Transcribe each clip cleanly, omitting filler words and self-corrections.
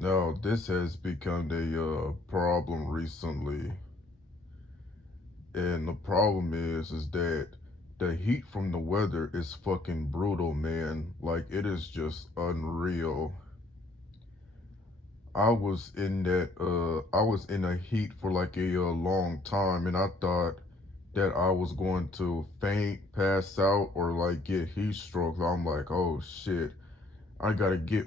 Now, this has become a problem recently, and the problem is that the heat from the weather is fucking brutal, man. Like it is just unreal. I was in a heat for like a long time, and I thought that I was going to faint, pass out, or like get heat stroke. I'm like, oh shit, I gotta get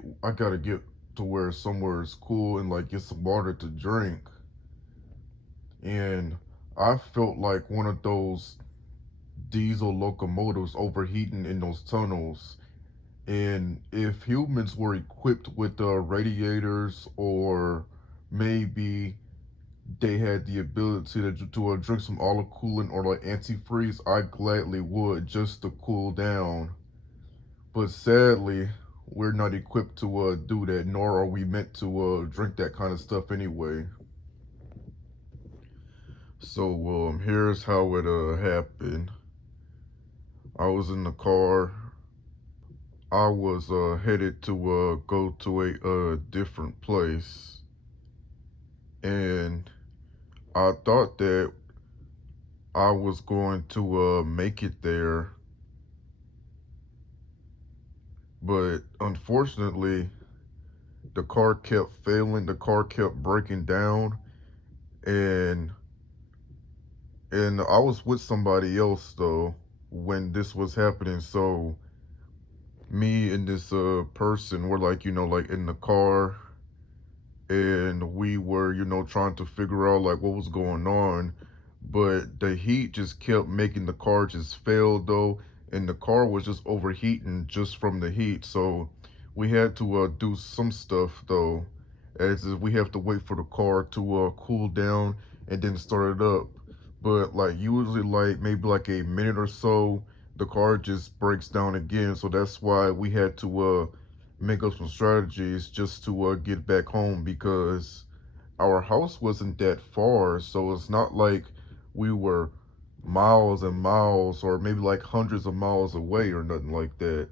to where somewhere is cool and like get some water to drink. And I felt like one of those diesel locomotives overheating in those tunnels. And if humans were equipped with radiators, or maybe they had the ability to drink some olive coolant or like antifreeze, I gladly would just to cool down. But sadly, we're not equipped to do that, nor are we meant to drink that kind of stuff anyway. So here's how it happened. I was in the car. I was headed to go to a different place, and I thought that I was going to make it there, but unfortunately, the car kept failing. The car kept breaking down, and I was with somebody else though when this was happening. So me and this person were like, like in the car, and we were, trying to figure out like what was going on. But the heat just kept making the car just fail though, and the car was just overheating just from the heat. So we had to do some stuff though, as if we have to wait for the car to cool down and then start it up. But like usually like maybe like a minute or so, the car just breaks down again. So that's why we had to make up some strategies just to get back home, because our house wasn't that far, so it's not like we were miles and miles or maybe like hundreds of miles away or nothing like that.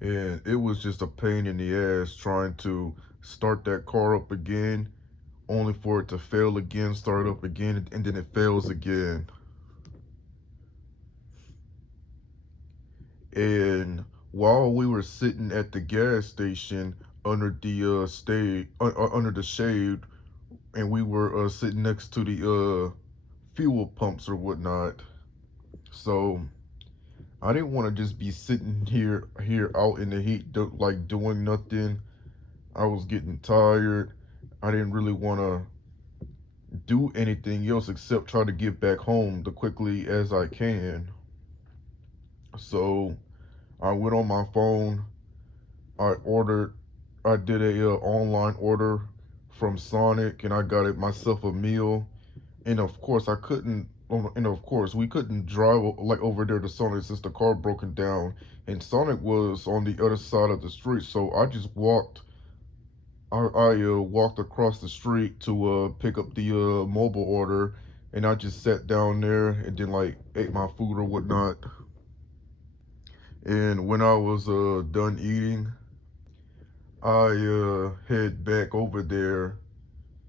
And it was just a pain in the ass trying to start that car up again, only for it to fail again, start up again, and then it fails again. And while we were sitting at the gas station under the under the shade, and we were sitting next to the fuel pumps or whatnot. So I didn't want to just be sitting here out in the heat, like doing nothing. I was getting tired. I didn't really want to do anything else except try to get back home the quickly as I can. So I went on my phone. I ordered. I did a online order from Sonic, and I got it myself a meal. And of course I couldn't. And of course we couldn't drive like over there to Sonic since the car broken down, and Sonic was on the other side of the street. So I just walked. I walked across the street to pick up the mobile order, and I just sat down there and then like ate my food or whatnot. And when I was done eating, I head back over there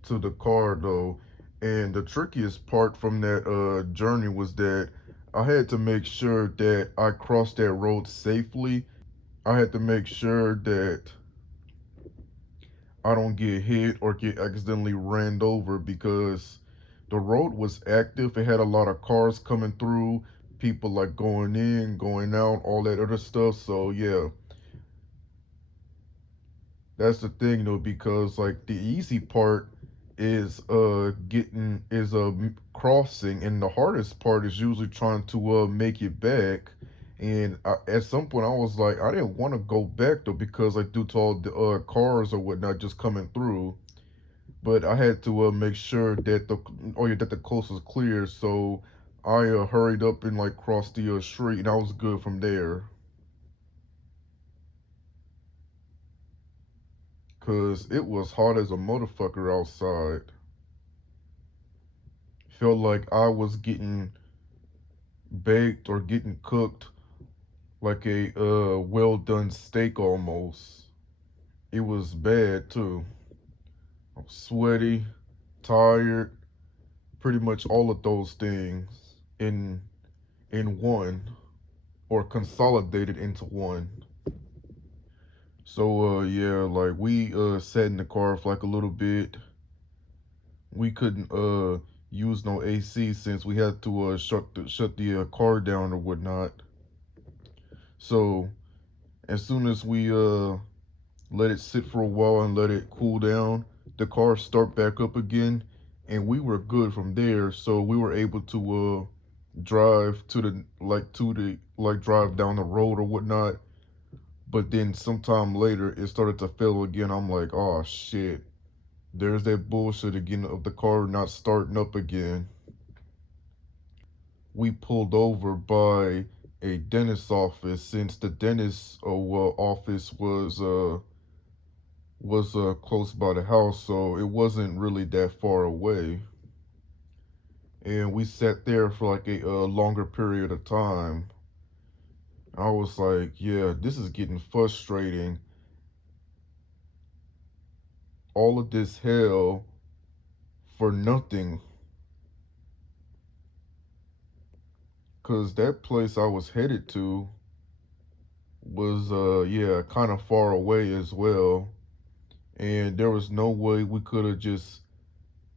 to the car though. And the trickiest part from that journey was that I had to make sure that I crossed that road safely. I had to make sure that I don't get hit or get accidentally ran over, because the road was active. It had a lot of cars coming through, people like going in, going out, all that other stuff. So yeah, that's the thing though, because like the easy part is getting is crossing, and the hardest part is usually trying to make it back. And at some point I was like, I didn't want to go back though, because like due to all the cars or whatnot just coming through. But I had to make sure that the coast was clear. So I hurried up and like crossed the street, and I was good from there. Cause it was hot as a motherfucker outside. Felt like I was getting baked or getting cooked like a well done steak almost. It was bad too. I'm sweaty, tired, pretty much all of those things in one, or consolidated into one. So yeah, like we sat in the car for like a little bit. We couldn't use no AC since we had to shut the car down or whatnot. So as soon as we let it sit for a while and let it cool down, the car start back up again, and we were good from there. So we were able to drive to the drive down the road or whatnot. But then sometime later it started to fail again. I'm like, oh shit. There's that bullshit again of the car not starting up again. We pulled over by a dentist's office since the dentist's office was close by the house, so it wasn't really that far away. And we sat there for like a longer period of time. I was like, yeah, this is getting frustrating. All of this hell for nothing. Cause that place I was headed to was yeah, kind of far away as well. And there was no way we could have just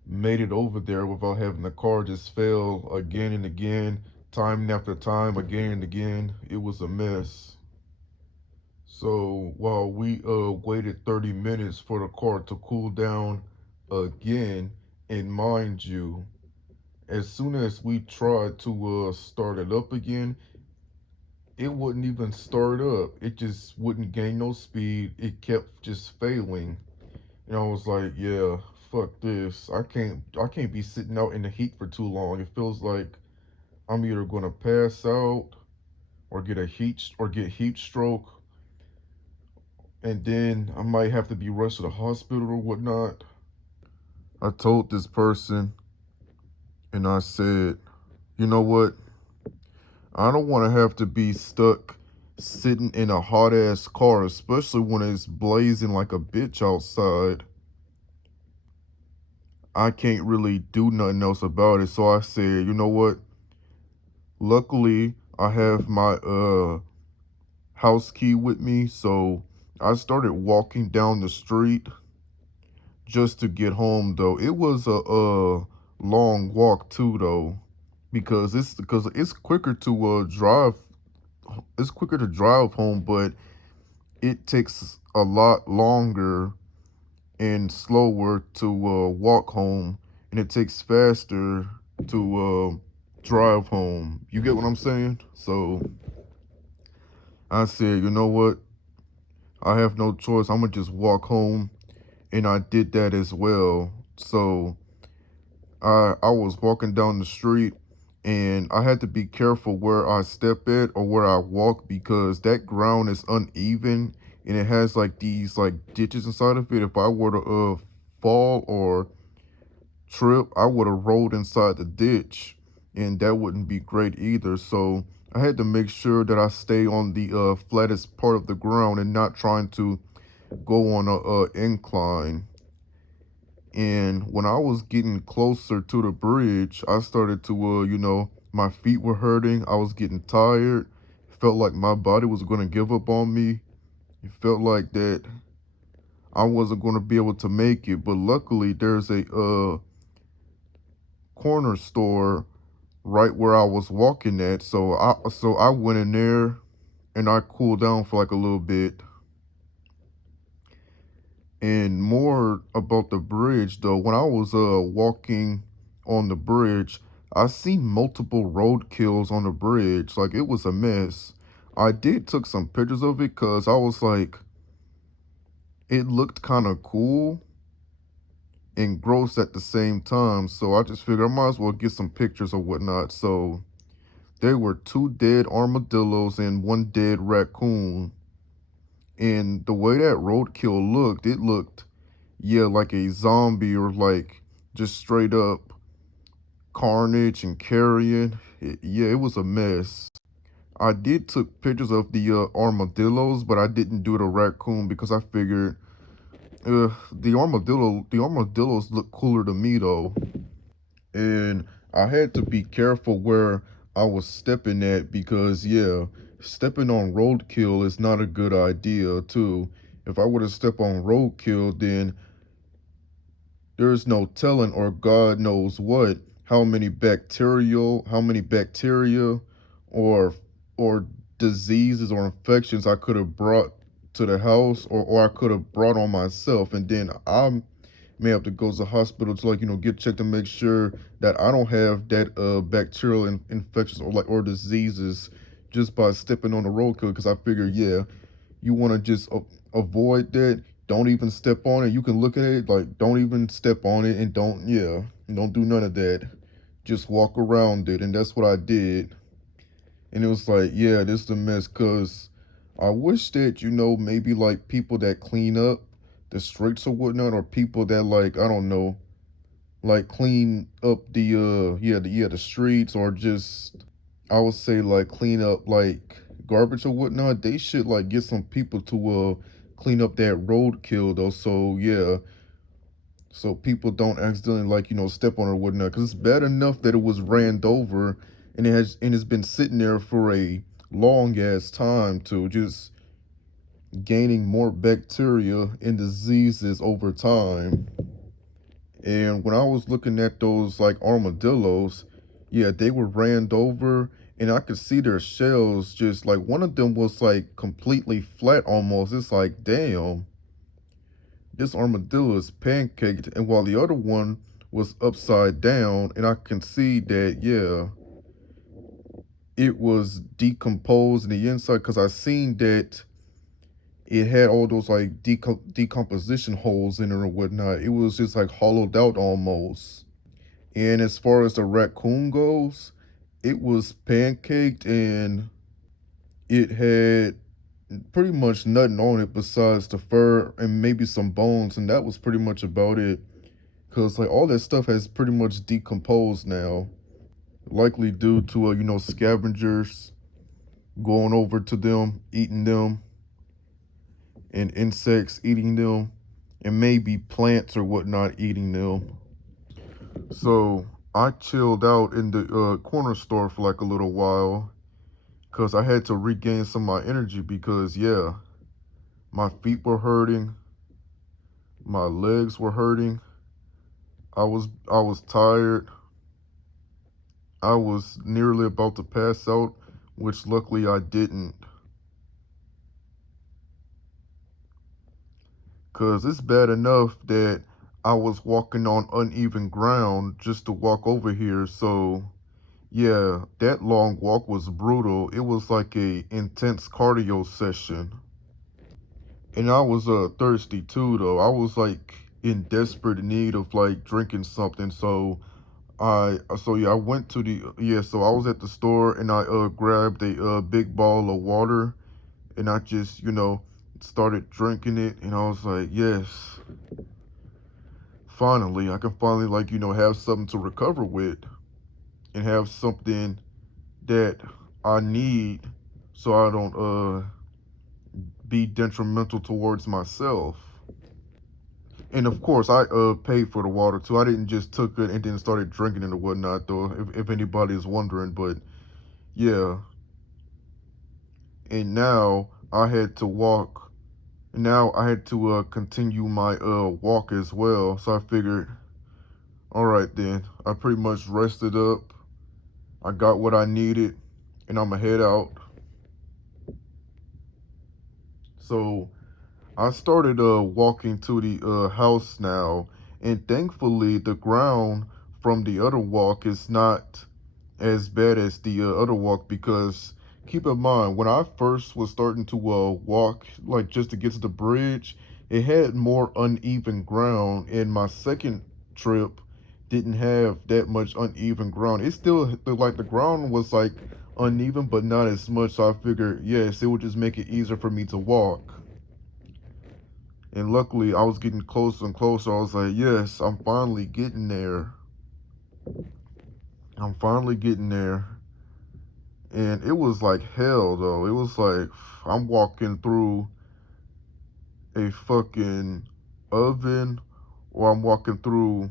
made it over there without having the car just fail again and again, time after time, again and again. It was a mess. So while we waited 30 minutes for the car to cool down again, and mind you, as soon as we tried to start it up again, it wouldn't even start up. It just wouldn't gain no speed. It kept just failing. And I was like, yeah, fuck this. I can't be sitting out in the heat for too long. It feels like I'm either gonna pass out or get heat stroke, and then I might have to be rushed to the hospital or whatnot. I told this person and I said, you know what? I don't want to have to be stuck sitting in a hot ass car, especially when it's blazing like a bitch outside. I can't really do nothing else about it. So I said, you know what? Luckily, I have my house key with me, so I started walking down the street just to get home though. It was a long walk too though, because it's quicker to drive home, but it takes a lot longer and slower to walk home, and it takes faster to drive home. You get what I'm saying? So I said, you know what? I have no choice. I'm gonna just walk home, and I did that as well. So I was walking down the street, and I had to be careful where I step at or where I walk because that ground is uneven and it has like these like ditches inside of it. If I were to fall or trip, I would have rolled inside the ditch, and that wouldn't be great either. So I had to make sure that I stay on the flattest part of the ground and not trying to go on a incline. And when I was getting closer to the bridge, I started to, my feet were hurting. I was getting tired. Felt like my body was going to give up on me. It felt like that I wasn't going to be able to make it. But luckily, there's a corner store right where I was walking at. So I went in there and I cooled down for like a little bit. And more about the bridge though, when I was walking on the bridge, I seen multiple roadkills on the bridge. Like it was a mess. I did took some pictures of it because I was like, it looked kind of cool and gross at the same time. So I just figured I might as well get some pictures or whatnot. So there were two dead armadillos and one dead raccoon. And the way that roadkill looked, it looked, yeah, like a zombie or like just straight up carnage and carrion. Yeah, it was a mess. I did took pictures of the armadillos, but I didn't do the raccoon because I figured the armadillos look cooler to me though, and I had to be careful where I was stepping at because yeah, stepping on roadkill is not a good idea too. If I were to step on roadkill, then there's no telling, or God knows what, how many bacteria or or diseases or infections I could have brought to the house, or I could have brought on myself, and then I may have to go to the hospital to get checked to make sure that I don't have that bacterial infections or diseases just by stepping on the roadkill. Because I figure, yeah, you want to just avoid that. Don't even step on it. You can look at it like don't even step on it, and don't do none of that. Just walk around it, and that's what I did. And it was like, yeah, this is a mess. Cause I wish that maybe like people that clean up the streets or whatnot, or people that like I don't know, like clean up the streets, or just I would say like clean up like garbage or whatnot. They should like get some people to clean up that roadkill though. So yeah, so people don't accidentally like step on it or whatnot. Because it's bad enough that it was ran over, and it's been sitting there for a long ass time to just gaining more bacteria and diseases over time. And when I was looking at those like armadillos, yeah, they were ran over, and I could see their shells just like one of them was like completely flat almost. It's like, damn, this armadillo is pancaked, and while the other one was upside down, and I can see that, yeah, it was decomposed in the inside because I seen that it had all those like decomposition holes in it or whatnot. It was just like hollowed out almost. And as far as the raccoon goes, it was pancaked, and it had pretty much nothing on it besides the fur and maybe some bones, and that was pretty much about it. Cause like all that stuff has pretty much decomposed now, likely due to scavengers going over to them, eating them, and insects eating them, and maybe plants or whatnot eating them. So I chilled out in the corner store for like a little while because I had to regain some of my energy because, yeah, my feet were hurting, my legs were hurting. I was tired. I was nearly about to pass out, which luckily I didn't. Cause it's bad enough that I was walking on uneven ground just to walk over here. So yeah, that long walk was brutal. It was like a intense cardio session. And I was thirsty too though. I was like in desperate need of like drinking something. So I went to the so I was at the store, and I grabbed a big ball of water, and I just started drinking it, and I was like, yes, finally I can finally like have something to recover with, and have something that I need, so I don't be detrimental towards myself. And of course, I paid for the water too. I didn't just took it and then started drinking it or whatnot, though. If anybody is wondering, but yeah. And now I had to walk. Now I had to continue my walk as well. So I figured, all right then. I pretty much rested up. I got what I needed, and I'ma head out. So I started walking to the house now, and thankfully the ground from the other walk is not as bad as the other walk, because keep in mind when I first was starting to walk like just to get to the bridge, it had more uneven ground, and my second trip didn't have that much uneven ground. It still like the ground was like uneven, but not as much. So I figured, yes, it would just make it easier for me to walk. And luckily, I was getting closer and closer. I was like, yes, I'm finally getting there. I'm finally getting there. And it was like hell though. It was like I'm walking through a fucking oven, or I'm walking through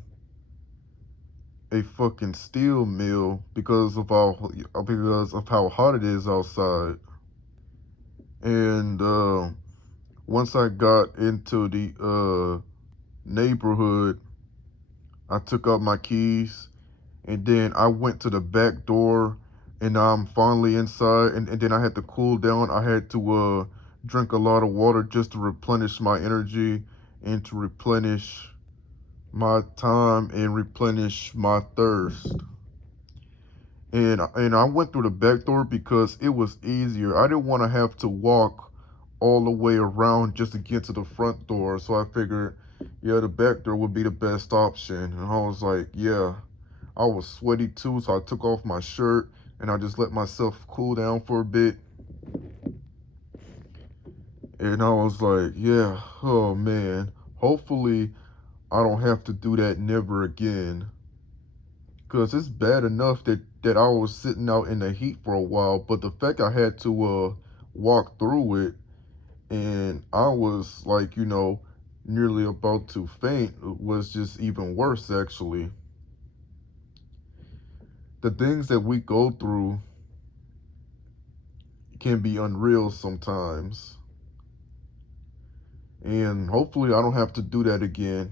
a fucking steel mill because of how hot it is outside. And once I got into the neighborhood, I took out my keys, and then I went to the back door, and I'm finally inside. And then I had to cool down. I had to drink a lot of water just to replenish my energy and to replenish my time and replenish my thirst. And I went through the back door because it was easier. I didn't want to have to walk all the way around just to get to the front door. So I figured, yeah, the back door would be the best option. And I was like, yeah. I was sweaty too, so I took off my shirt and I just let myself cool down for a bit. And I was like, yeah, oh man, hopefully I don't have to do that never again. Because it's bad enough that I was sitting out in the heat for a while, but the fact I had to walk through it, and I was like, nearly about to faint, was just even worse actually. The things that we go through can be unreal sometimes. And hopefully I don't have to do that again.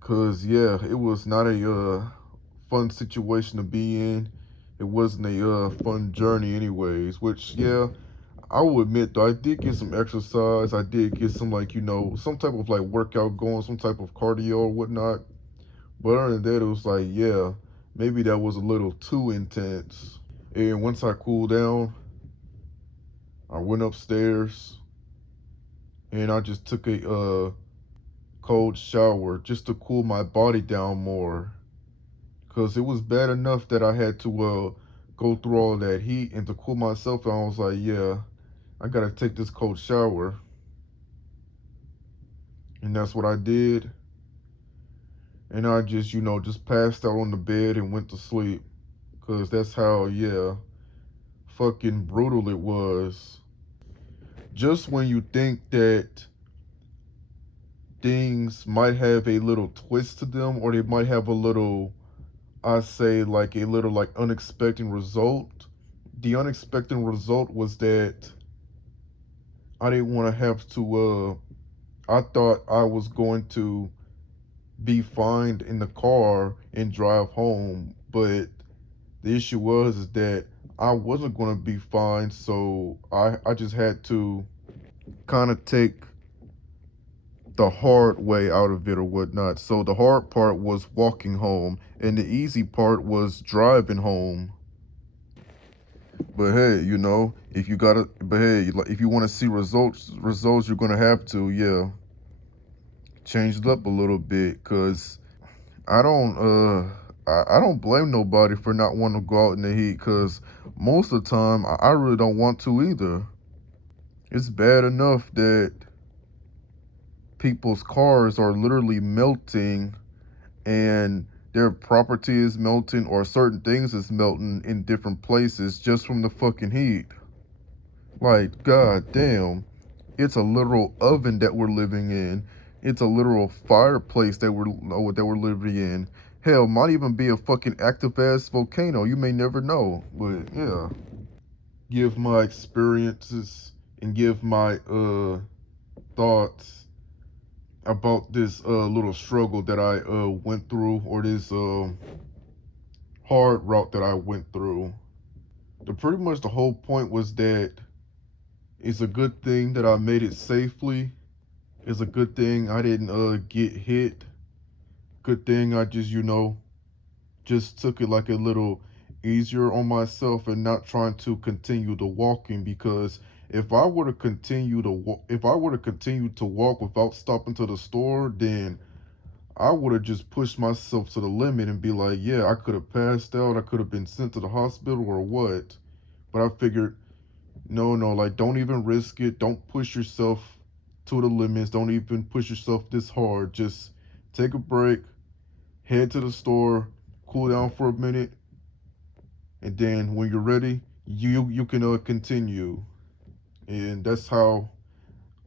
Cause yeah, it was not a fun situation to be in. It wasn't a fun journey anyways. Which yeah, I will admit though, I did get some exercise. I did get some like, some type of like workout going, some type of cardio or whatnot. But other than that, it was like, yeah, maybe that was a little too intense. And once I cooled down, I went upstairs and I just took a cold shower just to cool my body down more. Cause it was bad enough that I had to go through all that heat, and to cool myself, I was like, yeah, I gotta take this cold shower. And that's what I did. And I just, just passed out on the bed and went to sleep. Cause that's how, yeah, fucking brutal it was. Just when you think that things might have a little twist to them, or they might have a little, I say, like a little like unexpected result. The unexpected result was that I didn't want to have to I thought I was going to be fined in the car and drive home, but the issue was is that I wasn't going to be fined, so I just had to kind of take the hard way out of it or whatnot. So the hard part was walking home, and the easy part was driving home. But hey, if you gotta, but hey, like, if you want to see results, you're gonna have to, yeah, change it up a little bit. Cause I don't, I don't blame nobody for not wanting to go out in the heat. Cause most of the time, I really don't want to either. It's bad enough that people's cars are literally melting, and their property is melting, or certain things is melting in different places just from the fucking heat. Like, god damn. It's a literal oven that we're living in. It's a literal fireplace that we're living in. Hell, might even be a fucking active ass volcano. You may never know. But yeah. Give my experiences and give my thoughts about this little struggle that I went through, or this hard route that I went through. Pretty much the whole point was that it's a good thing that I made it safely. It's a good thing I didn't get hit. Good thing I just, just took it like a little easier on myself and not trying to continue the walking, because if I were to continue to walk without stopping to the store, then I would have just pushed myself to the limit and be like, yeah, I could have passed out, I could have been sent to the hospital or what. But I figured, no, no, like, don't even risk it. Don't push yourself to the limits. Don't even push yourself this hard. Just take a break, head to the store, cool down for a minute, and then when you're ready, you can continue. And that's how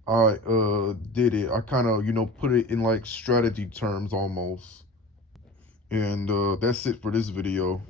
I did it. I kind of put it in like strategy terms almost. And that's it for this video.